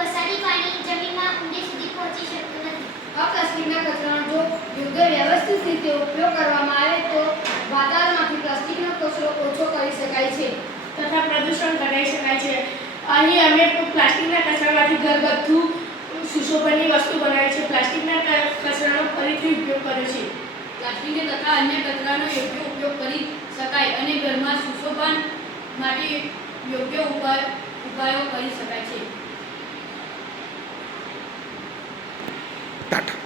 વરસાદી પાણી જમીનમાં ઊંડે સુધી પહોંચી શકતું નથી. આ પ્લાસ્ટિકના કચરાનો જો યોગ્ય વ્યવસ્થિત રીતે ઉપયોગ કરવામાં આવે તો વાતાવરણમાંથી પ્લાસ્ટિકનો કચરો ઓછો કરી શકાય છે તથા પ્રદૂષણ ઘટાડી શકાય છે. અહીં અમે પ્લાસ્ટિકના કચરામાંથી ઘરગથ્થુ સુશોભનની વસ્તુ બનાવી છે. પ્લાસ્ટિકના કચરાનો ફરીથી ઉપયોગ કર્યો છે. પ્લાસ્ટિક તથા અન્ય કચરાનો યોગ્ય ઉપયોગ કરી શકાય અને ઘરમાં સુશોભન માટે યોગ્ય ઉપાયો કરી શકાય છે. ટાટા.